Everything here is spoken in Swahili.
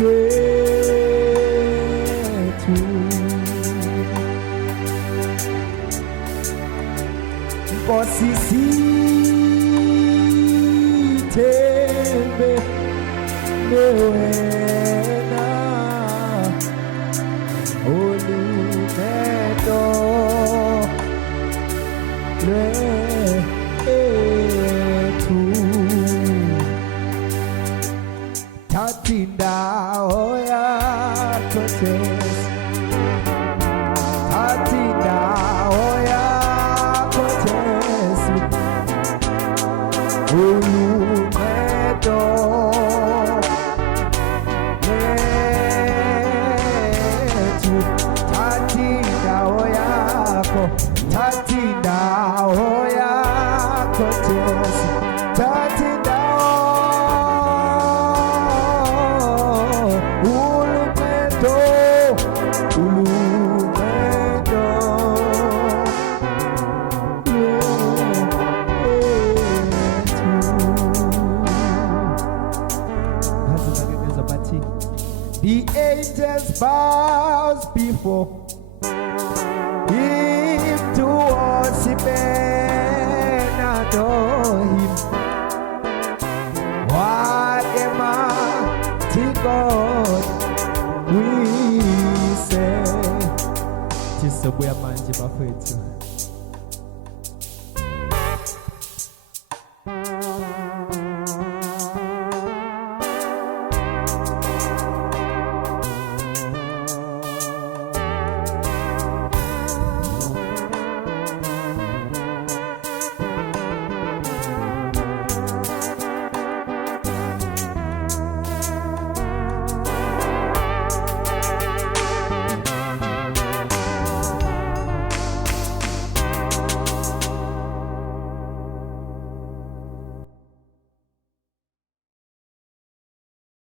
yetu. Posisi tembe mewena olumedo letu tatinda oya kotes tatinda oya kotes olumedo letu tatinda oya tatinda oya kotes tatinda ulumedo ulumedo the angels bows before him to worship and adore him. What a mighty God we say. Tisobuya manje bafethu.